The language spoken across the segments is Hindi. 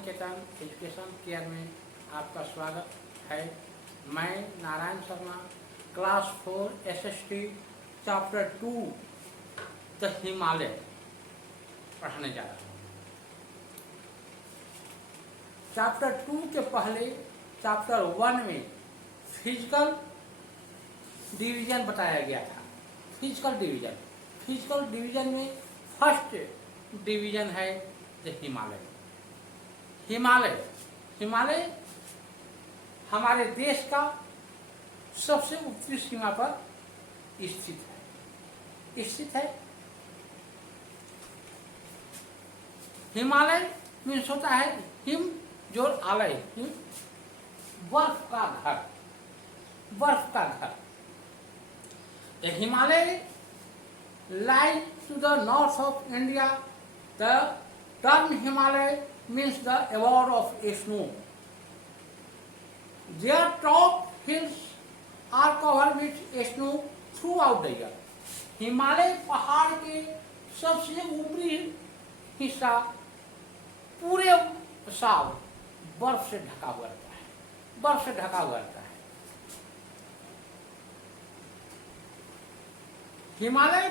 निकेतन एजुकेशन केयर में आपका स्वागत है। मैं Narayan Sharma class 4 SST chapter 2 the Himalaya पढ़ाने जा रहा हूँ। चैप्टर 2 के पहले चैप्टर 1 में फिजिकल डिवीजन बताया गया था। फिजिकल डिवीजन में फर्स्ट डिवीजन है द हिमालय हमारे देश का सबसे उत्तरी सीमा पर स्थित है। हिमालय मीन्स होता है हिम जोड़ आलय, हिम बर्फ का घर। The Himalaya lies to the north of India. The term Himalaya means the abode of snow. Their top hills are covered with snow throughout the year. Himalaya पहाड़ के सबसे ऊपरी हिस्सा पूरे साल बर्फ से ढका हुआ रहता है। Himalaya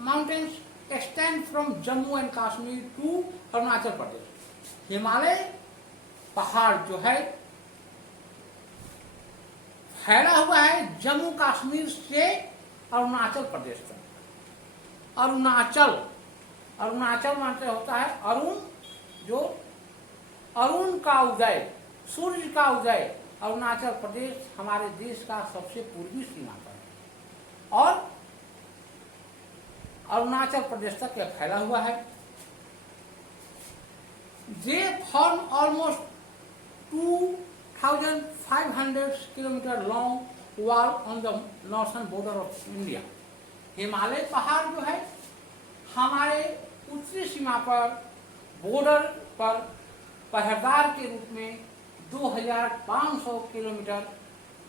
mountains extend from Jammu and Kashmir to Arunachal Pradesh. Himalaya पहाड़ जो है फैला हुआ है जम्मू कश्मीर से अरुणाचल प्रदेश तक। अरुणाचल मानते होता है अरुण, जो अरुण का उदय, सूर्य का उदय। अरुणाचल प्रदेश हमारे देश का सबसे पूर्वी सीमा पर है और अरुणाचल प्रदेश तक यह फैला हुआ है। They form almost 2,500 kilometre long wall on the northern border of India. Himalaya पहाड़ जो है हमारे उत्तरी सीमा पर बॉर्डर पर पहरेदार के रूप में 2,500 किलोमीटर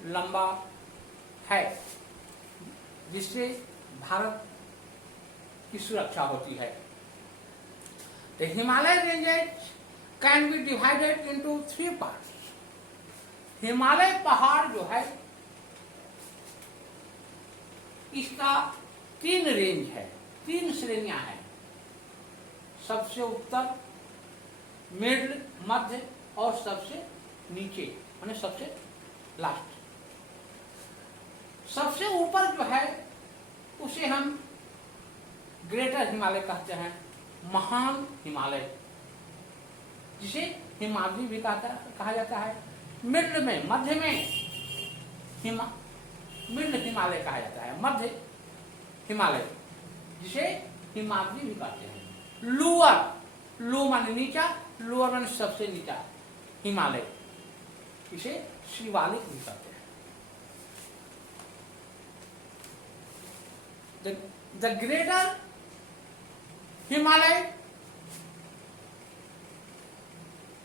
लंबा है, जिससे भारत की सुरक्षा होती है। The Himalaya ranges can be divided into 3 parts. Himalaya पहाड़ जो है इसका 3 रेंज है, 3 श्रेणियां हैं। सबसे उत्तर, मिड, मध्य और सबसे नीचे यानी सबसे लास्ट। सबसे ऊपर जो है उसे हम ग्रेटर हिमालय कहते हैं, महान हिमालय, जिसे हिमाद्री भी कहा जाता है। मिड में, मध्य में मिड हिमालय कहा जाता है, मध्य हिमालय जिसे हिमाद्री भी कहते हैं। लो माने नीचा, लोअर माने सबसे नीचा हिमालय, इसे शिवालिक भी कहते हैं। The greater Himalaya,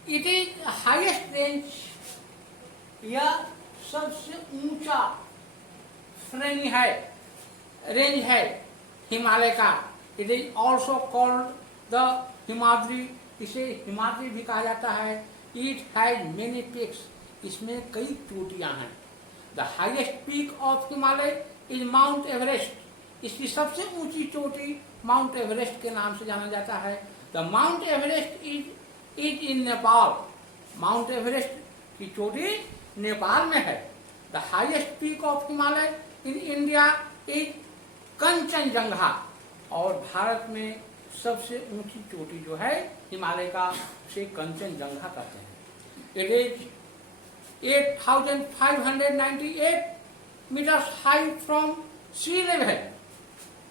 it is highest range, यह सबसे ऊंचा श्रेणी है, रेंज है हिमालय का। It is also called the Himadri, इसे हिमाद्री भी कहा जाता है। इट हैज मेनी पीक्स, इसमें कई चोटियां हैं। The highest peak of Himalaya is mount Everest, इसकी सबसे ऊंची चोटी माउंट एवरेस्ट के नाम से जाना जाता है। The mount Everest is in Nepal, mount Everest की चोटी नेपाल में है। The highest peak of Himalaya in India is Kanchenjunga, और भारत में सबसे ऊंची चोटी जो है हिमालय का उसे कंचनजंगा कहते हैं। It is 8,598 metres high from sea level.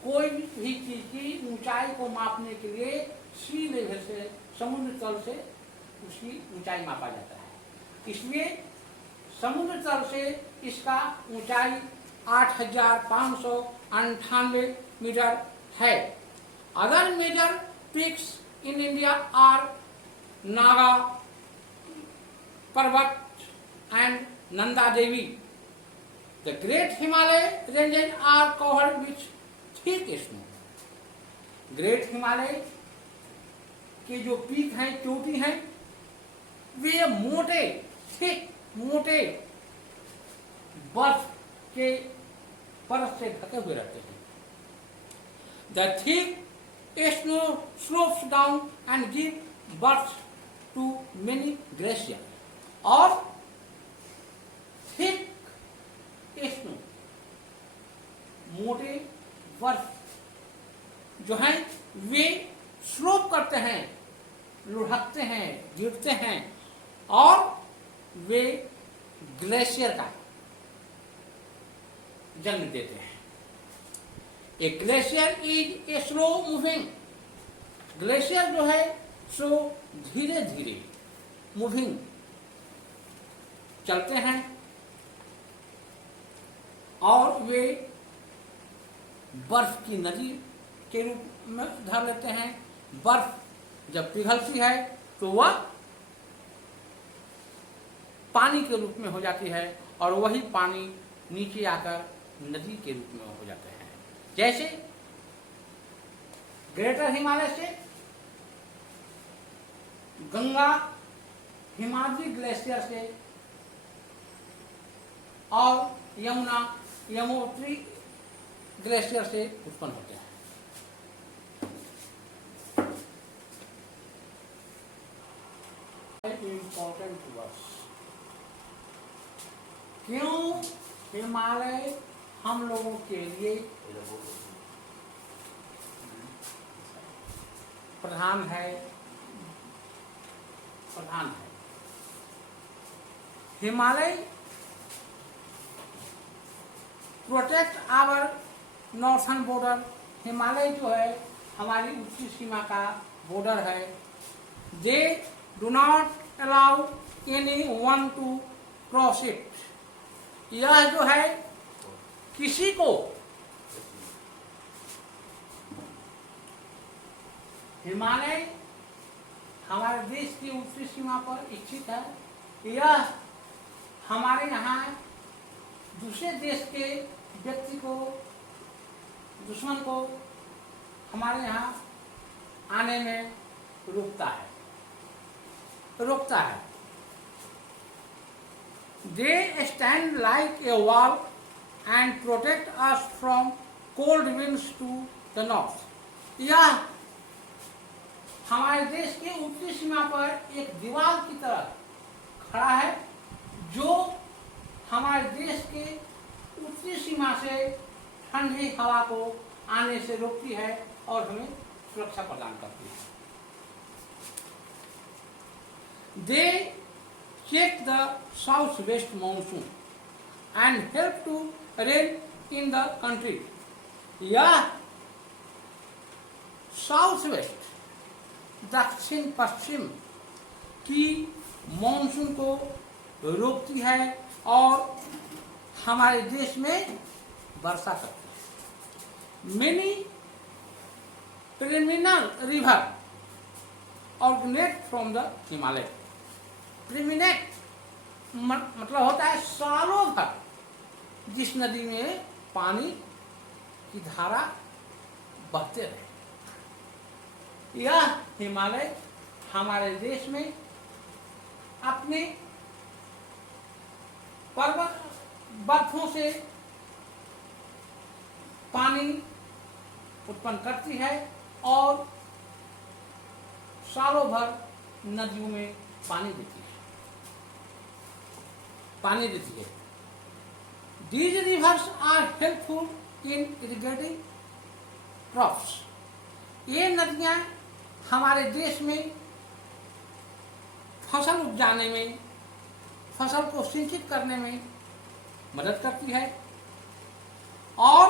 कोई भी चीज की ऊंचाई को मापने के लिए सी लेवल से, समुद्र तल से उसकी ऊंचाई मापा जाता है। इसलिए समुद्र तल से इसका ऊंचाई 8,598 मीटर है। Other major peaks in India are Nanga Parbat and Nanda Devi. The great Himalaya ranges are covered with thick snow. Great Himalaya के जो पीक हैं, चोटी हैं, वे मोटे थिक मोटे बर्फ के परत से ढके हुए रहते हैं। The thick snow slopes down and give birth to many glacier. और थिक स्नो मोटे बर्फ जो हैं वे स्लोप करते हैं, लुढ़कते हैं, गिरते हैं और वे ग्लेशियर का जन्म देते हैं। A glacier is a slow moving. Glacier जो है सो धीरे धीरे मूविंग चलते हैं और वे बर्फ की नदी के रूप में धर लेते हैं। बर्फ जब पिघलती है तो वह पानी के रूप में हो जाती है और वही पानी नीचे आकर नदी के रूप में हो जाते हैं। जैसे ग्रेटर हिमालय से गंगा हिमाद्री ग्लेशियर से और यमुना यमुनोत्री ग्लेशियर से उत्पन्न होते हैं। Important words. क्यों हिमालय हम लोगों के लिए प्रधान है? Himalaya protect our northern border. Himalaya जो है हमारी उत्तरी सीमा का बॉर्डर है। They do not allow any one to cross it. यह जो है किसी को हिमालय हमारे देश की उत्तरी सीमा पर स्थित है। यह हमारे यहाँ दूसरे देश के व्यक्ति को, दुश्मन को हमारे यहाँ आने में रोकता है। They stand like a wall and protect us from cold winds to the north. यह हमारे देश के उत्तरी सीमा पर एक दीवार की तरह खड़ा है जो हमारे देश के उत्तरी सीमा से ठंडी हवा को आने से रोकती है और हमें सुरक्षा प्रदान करती है। They check the southwest monsoon and help to rain in the country. यह साउथ-वेस्ट दक्षिण पश्चिम की मॉनसून को रोकती है और हमारे देश में वर्षा करती है। Many perennial river originate from the Himalaya. प्रीमिनेट मतलब होता है सालों भर जिस नदी में पानी की धारा बहते रहे। यह हिमालय हमारे देश में अपने पर्वत बर्फों से पानी उत्पन्न करती है और सालों भर नदियों में पानी देती है। These rivers are helpful in irrigating crops. ये नदियाँ हमारे देश में फसल उपजाने में, फसल को सिंचित करने में मदद करती है और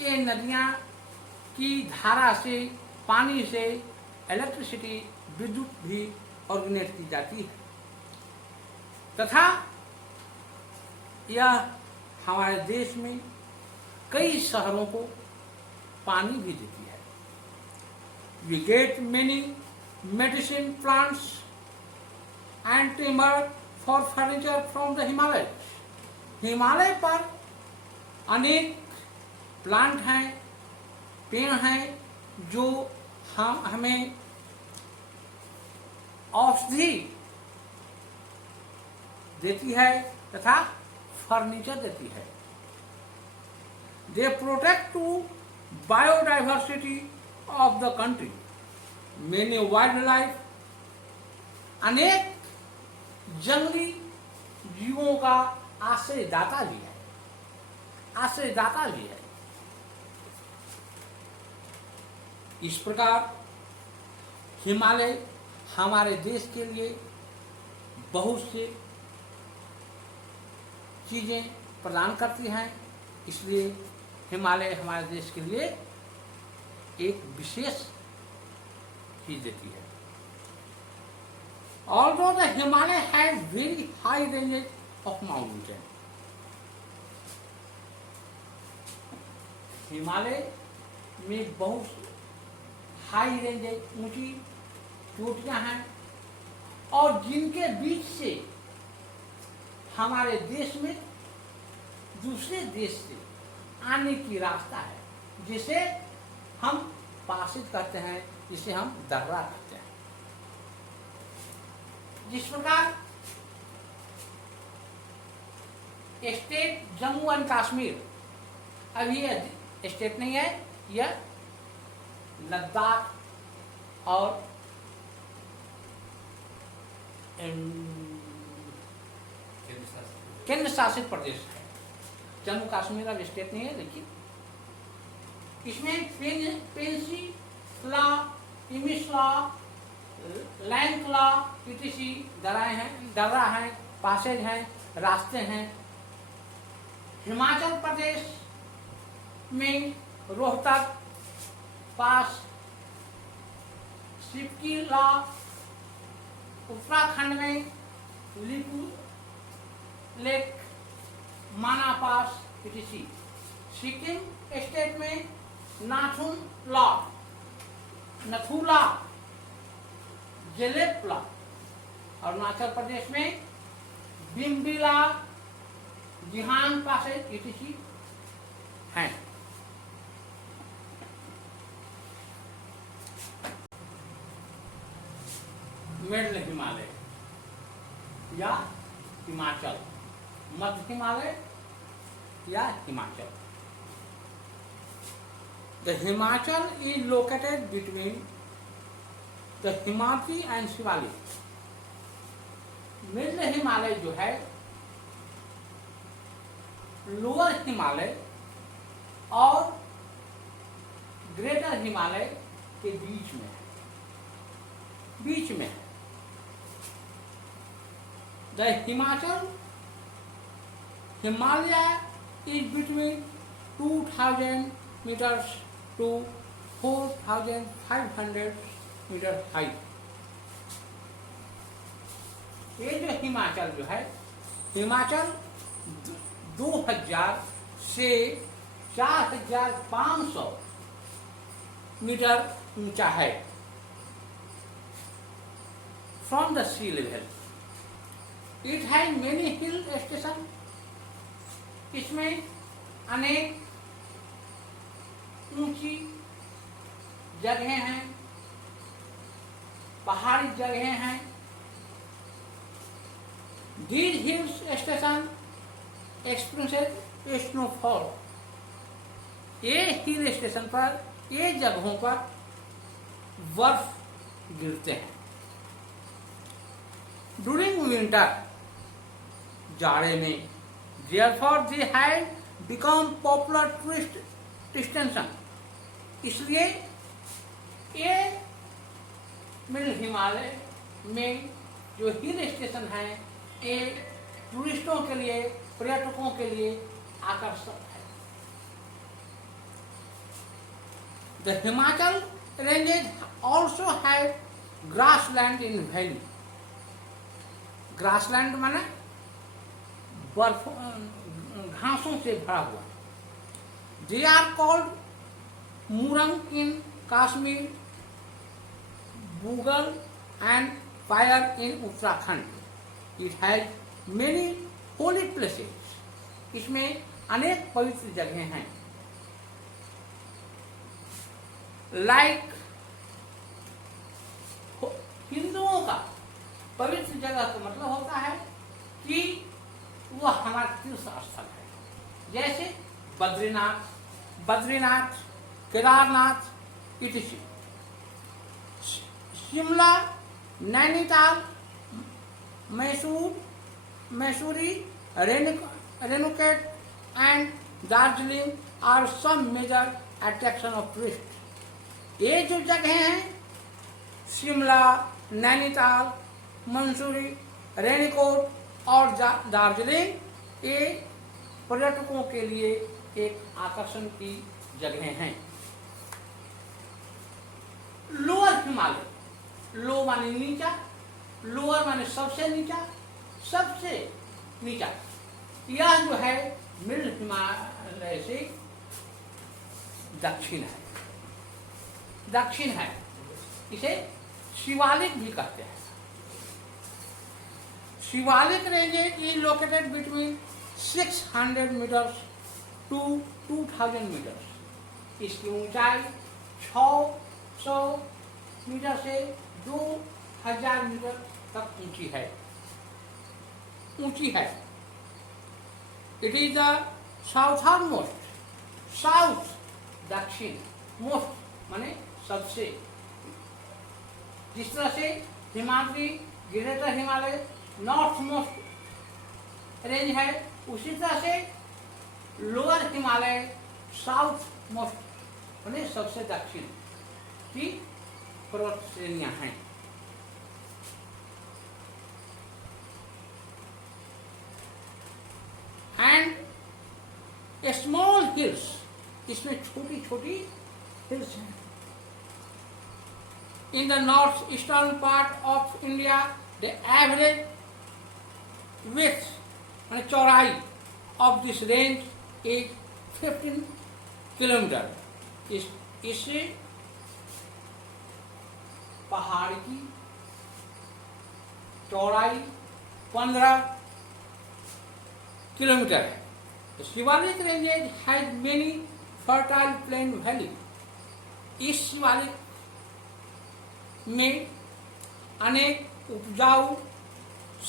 ये नदियाँ की धारा से, पानी से इलेक्ट्रिसिटी, विद्युत भी ऑर्गेनाइज की जाती है तथा यह हमारे देश में कई शहरों को पानी भी देती है। We get many medicine plants and timber for furniture from the Himalayas. Himalaya पर अनेक प्लांट हैं, पेड़ हैं जो हमें औषधि देती है तथा फर्नीचर देती है। They protect to biodiversity of the country. Many wild life, अनेक जंगली जीवों का आश्रयदाता भी है, आश्रयदाता भी है। इस प्रकार हिमालय हमारे देश के लिए बहुत से चीज़ें प्रदान करती हैं, इसलिए हिमालय हमारे देश के लिए एक विशेष चीज देती है। Although the Himalaya has very high ranges of mountain, Himalaya में बहुत हाई रेंजेस, ऊंची चोटियां हैं और जिनके बीच से हमारे देश में दूसरे देश से आने की रास्ता है, जिसे हम पासित करते हैं, जिसे हम दर्रा कहते हैं। जिस प्रकार स्टेट जम्मू एंड कश्मीर अभी स्टेट नहीं है, यह लद्दाख और केंद्र शासित प्रदेश है। जम्मू कश्मीर अब स्टेट नहीं है, लेकिन इसमें पेंसिला, इमिसला, लैंकला ईटीसी दराएं हैं, दर्रा हैं, पासेज हैं, रास्ते हैं। हिमाचल प्रदेश में रोहतक पास, सिपकीला, उत्तराखंड में लिपू लेक, माना पास ईटीसी। सिक्किम स्टेट में नाथुला, नथुला, जेलेपला। अरुणाचल प्रदेश में बिम्बिला, जिहान पास ईटीसी हैं। मिडल हिमालय या हिमाचल, मध्य हिमालय या Himachal. The Himachal is located between the Himadri and Shivalik. Middle Himalaya जो है लोअर हिमालय और ग्रेटर हिमालय के बीच में है, बीच में है। The Himalaya is between 2000 meters to 4500 metre high. ये जो हिमाचल जो है, हिमाचल 2000 से 4500 मीटर ऊंचा है from the sea level. It has many hill station. इसमें अनेक ऊंची जगहें हैं, पहाड़ी जगहें हैं। These hill station experiences snowfall। ये हिल स्टेशन पर, ये जगहों पर बर्फ गिरते हैं। ड्यूरिंग विंटर, जाड़े में, therefore they have become popular tourist destination। इसलिए ये मिडल हिमालय में जो हिल स्टेशन हैं, ये टूरिस्टों के लिए, पर्यटकों के लिए आकर्षक है। The Himachal ranges also have grassland in valley. Grassland माने बर्फ, घासों से भरा हुआ। They are called Murang in Kashmir, Bugyal and Payar in Uttarakhand. It has many holy places. इसमें अनेक पवित्र जगहें हैं। लाइक हिंदुओं का पवित्र जगह का मतलब होता है कि वह हमारा तीर्थ स्थल है। जैसे बद्रीनाथ, केदारनाथ इत्यादि। Shimla, Nainital, Mussoorie, Renukoot and Darjeeling are some major attraction of tourist. ये जो जगह हैं, शिमला, नैनीताल, मंसूरी, रेणुकूट और दार्जिलिंग, ये पर्यटकों के लिए एक आकर्षण की जगह हैं। लोअर हिमालय, लो माने नीचा, लोअर माने सबसे नीचा, सबसे नीचा, यह जो है मिडिल हिमालय से दक्षिण है। इसे शिवालिक भी कहते हैं। Shivalik range is located between 600 metres to 2000 metres. इसकी ऊंचाई 600 मीटर से 2000 मीटर तक ऊंची है। It is the southern most, south दक्षिण, मोस्ट माने सबसे। जिस तरह से Himadri greater Himalaya north most range है, उसी तरह से लोअर हिमालय साउथ मोस्ट माने सबसे दक्षिण की पर्वत श्रेणियां हैं। एंड स्मॉल हिल्स, इसमें छोटी छोटी हिल्स हैं। In the north eastern part of India the average width माने चौड़ाई of this range is 15 kilometre. इससे पहाड़ की चौड़ाई 15 किलोमीटर है। Shivalik ranges has many fertile plain valley. इस शिवालिक में अनेक उपजाऊ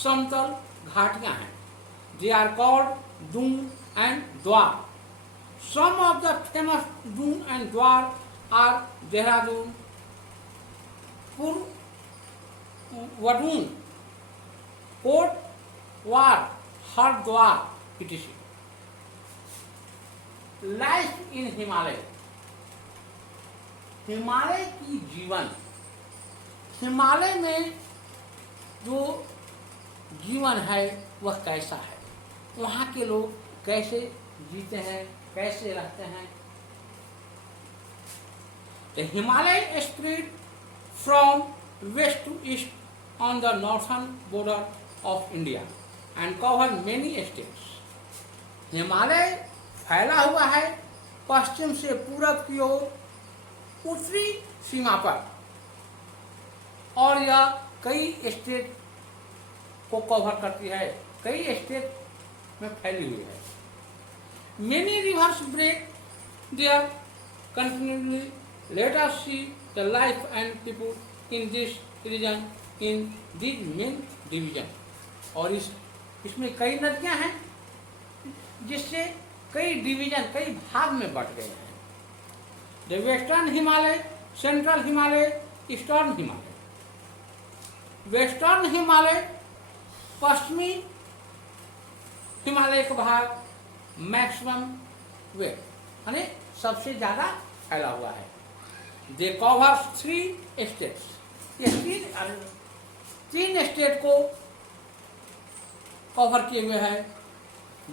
समतल घाटियां हैं। They are called Doon and Dwar. Some of the famous Doon and Dwar are Dehradun, वडून, कोटवार, हरिद्वार इत्यादि। लाइफ इन हिमालय, हिमालय की जीवन, हिमालय में जो जीवन है वह कैसा है, वहाँ के लोग कैसे जीते हैं, कैसे रहते हैं। The Himalaya spread from west to east on the northern border of India and cover many states. Himalaya फैला हुआ है पश्चिम से पूरब की ओर उत्तरी सीमा पर, और यह कई स्टेट को कवर करती है, कई स्टेट में फैली हुई है। Many rivers break their continually. Let us see the life and people in this region in these main division. और इसमें कई नदियां हैं जिससे कई डिवीजन, कई भाग में बट गए हैं। The western Himalaya, central Himalaya, eastern Himalaya. Western Himalaya पश्चिमी हिमालय का भाग मैक्सिमम वेट यानी सबसे ज्यादा फैला हुआ है। दे कवर 3 स्टेट्स। ये तीन स्टेट को कवर किए हुए हैं,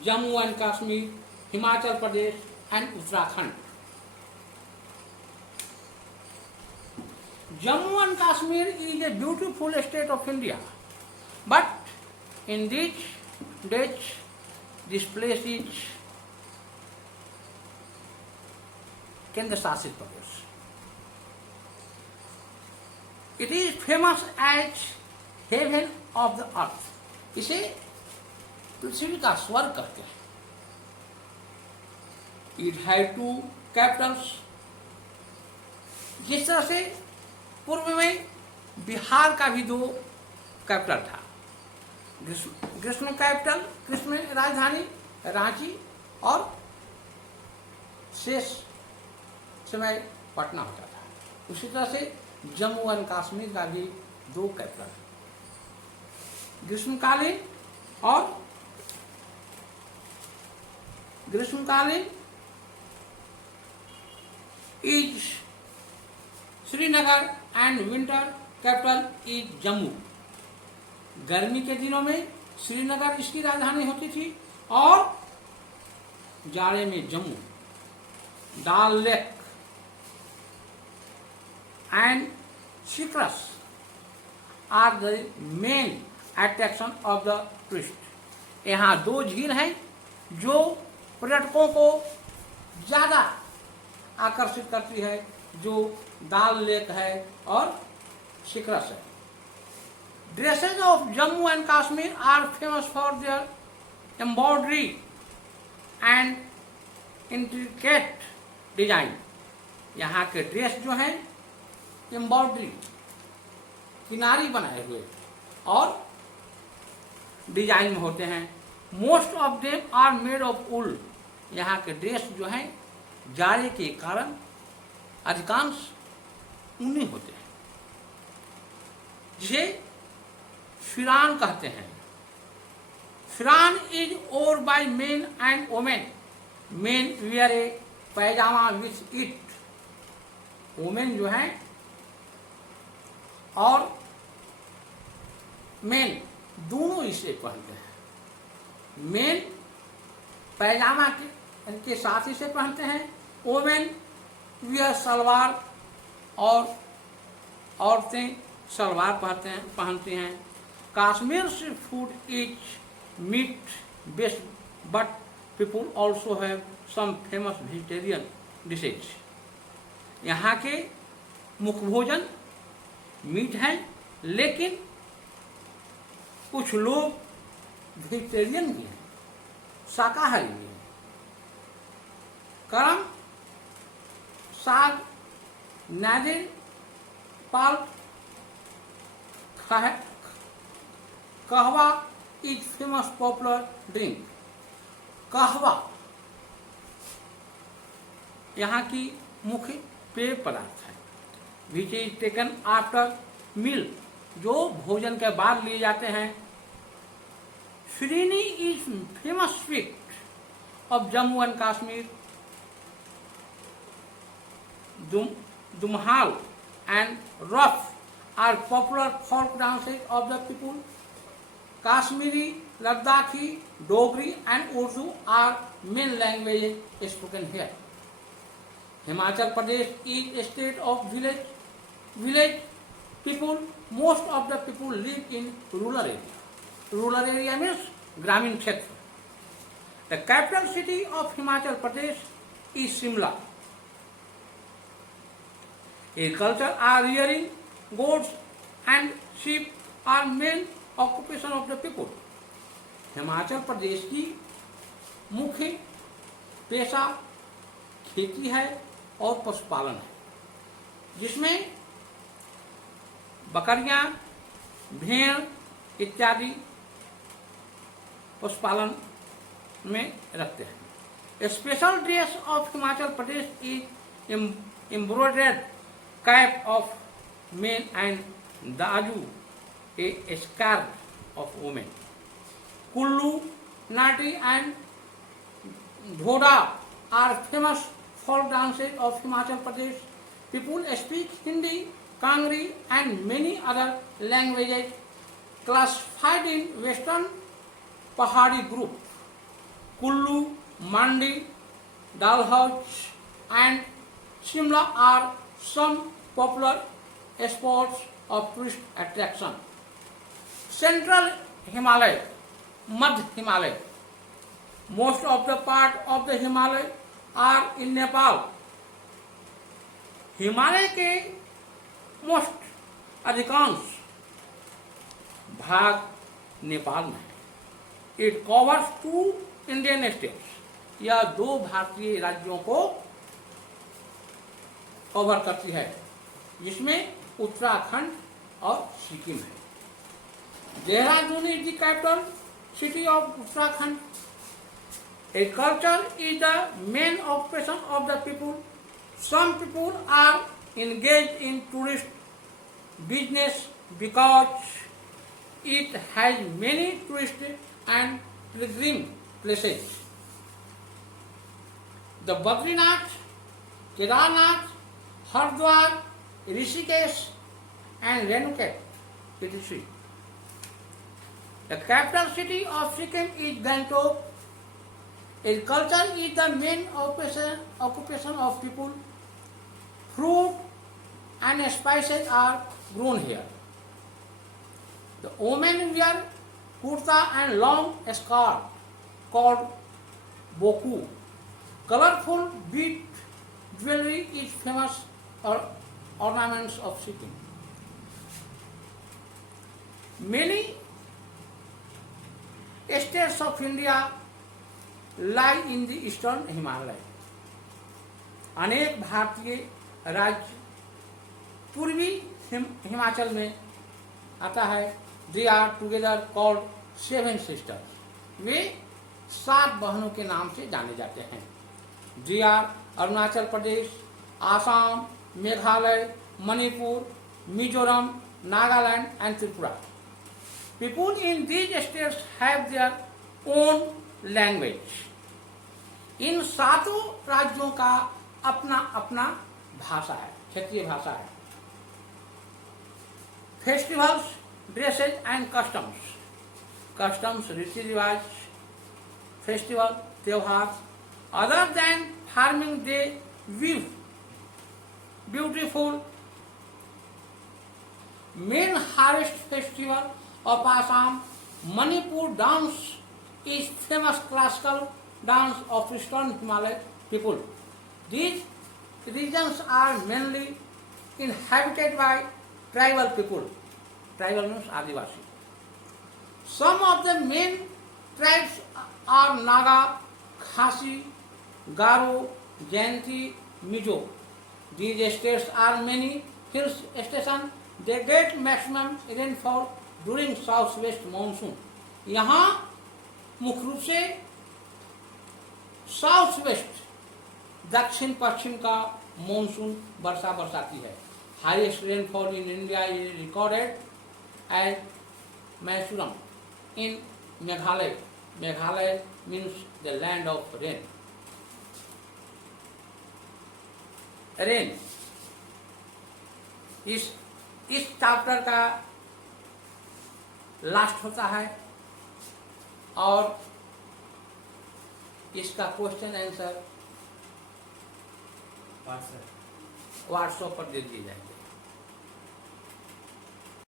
Jammu and Kashmir, Himachal Pradesh and Uttarakhand. Jammu and Kashmir is a beautiful state of India, but in these days this place is Kendra Shasit Pradesh. It is famous as heaven of the earth. इसे पृथ्वी का स्वर्ग कहते हैं। It has 2 capitals. जिस तरह से पूर्व में बिहार का भी 2 कैपिटल था। ग्रीष्म कैपिटल, ग्रीष्म राजधानी रांची और शेष समय पटना होता था। उसी तरह से जम्मू एंड कश्मीर का भी 2 कैपिटल है, ग्रीष्मकालीन और ग्रीष्मकालीन is Srinagar and winter capital is Jammu. गर्मी के दिनों में श्रीनगर इसकी राजधानी होती थी और जाड़े में Jammu. Dal lake and shikaras are the main attraction of the tourist. यहाँ 2 झील हैं जो पर्यटकों को ज़्यादा आकर्षित करती है, जो दाल लेक है और सिक्रस है। Dresses of Jammu and Kashmir are famous for their embroidery and intricate design. यहाँ के ड्रेस जो हैं एम्ब्रॉयडरी, किनारी बनाए हुए और डिजाइन में होते हैं। Most of them are made of wool. यहाँ के ड्रेस जो हैं जाड़े के कारण अधिकांश ऊनी होते हैं, जिसे फिरान कहते हैं। Pheran is over by men and women. Men wear a pyjama with it. Women जो है और मेन दोनों इसे पहनते हैं। मेन पैजामा के साथ इसे पहनते हैं, वोमेन वियर सलवार और औरतें सलवार पहनती हैं। कश्मीर से food is meat based but people also have some famous vegetarian dishes. यहाँ के मुख्य भोजन मीट हैं, लेकिन कुछ लोग वेजिटेरियन भी हैं, शाकाहारी भी हैं। करम, साग, नारियल, पाल्प, कहवा इज फेमस पॉपुलर ड्रिंक। कहवा यहाँ की मुख्य पेय पदार्थ है, which is taken after meal, जो भोजन के बाद लिए जाते हैं। Phirni is famous sweet of Jammu and Kashmir. Dumhal and Rouf are popular folk dances of the people. Kashmiri, Ladakhi, Dogri and Urdu are main languages spoken here. Himachal Pradesh is a state of village people. Most of the people live in rural area. Rural area means Gramin Kshetra. The capital city of Himachal Pradesh is Shimla. Agriculture are rearing goats and sheep are main occupation of the people. Himachal Pradesh की मुख्य पेशा खेती है और पशुपालन है, जिसमें बकरियां, भेड़ इत्यादि पशुपालन में रखते हैं। Special dress of Himachal Pradesh is embroidered cap of men and daju, a scarf of women. Kullu, Nati and Dhoda are famous folk dances of Himachal Pradesh. People speak Hindi, Kangri and many other languages classified in Western Pahari group. Kullu, Mandi, Dalhousie and Shimla are some popular spots of tourist attraction. Central Himalaya, Madhya Himalaya. Most of the part of the Himalaya are in Nepal. Himalaya के मोस्ट अधिकांश भाग नेपाल में है। It covers 2 Indian states. यह 2 भारतीय राज्यों को कवर करती है, जिसमें उत्तराखंड और सिक्किम है। Dehradun is the capital city of Uttarakhand. Agriculture is the main occupation of the people. Some people are engaged in tourist business because it has many tourist and pilgrim places. The Badrinath, Kedarnath, Hardwar, Rishikesh and Renuket, etc. The capital city of Sikkim is Gangtok. Agriculture is the main occupation of people. Fruit and spices are grown here. The women wear kurta and long skirt called boku. Colorful bead jewelry is famous ornaments of Sikkim. Many states of India lie in the eastern Himalaya. अनेक भारतीय राज्य पूर्वी हिमाचल में आता है. They are together called seven sisters. वे 7 बहनों के नाम से जाने जाते हैं. They are Arunachal Pradesh, Assam, Meghalaya, Manipur, Mizoram, Nagaland and Tripura. People in these states have their own language. इन 7 राज्यों का अपना अपना भाषा है, क्षेत्रीय भाषा है. Festivals, dresses and customs, रीति रिवाज, फेस्टिवल, त्योहार. Other than farming, they weave beautiful. Main harvest festival of Assam, Manipur dance is famous classical dance of eastern Himalaya people. These regions are mainly inhabited by tribal people. Tribal means Adivasi. Some of the main tribes are Naga, Khasi, Garo, Jainti, Mizo. These states are many hill stations. They get maximum rainfall during southwest monsoon. यहाँ मुख्य रूप से साउथ वेस्ट दक्षिण पश्चिम का मॉनसून वर्षा बरसाती है. Highest rainfall in India is recorded at Mawsynram in Meghalaya. Meghalaya means the land of rain. Rain इस चैप्टर का लास्ट होता है और इसका क्वेश्चन आंसर व्हाट्सएप पर दे दिए जाएंगे.